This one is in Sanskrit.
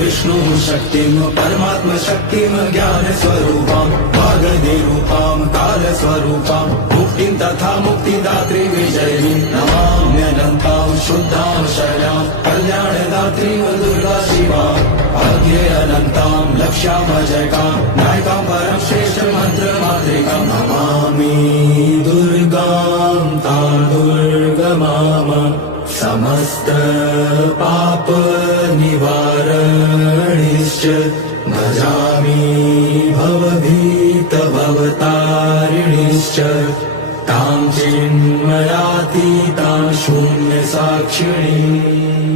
विष्णु शक्तिं परमात्मशक्तिं ज्ञानस्वरूपां वागधिरूपां कालस्वरूपां मुक्तिं तथा मुक्तिदात्री विजयिनीं नमाम्यनन्तां शुद्धां शरणां कल्याणदात्रीं दुर्गा शिवां भाग्येऽनन्तां लक्ष्यामजगां नायकां परं श्रेष्ठमन्त्रमातृकां नमामि दुर्गां तां दुर्गमाम समस्त पाप निवारणिश्च भजामि भवभीत भवतारिणिश्च तां चिन्मयातीतां शून्यसाक्षिणीम्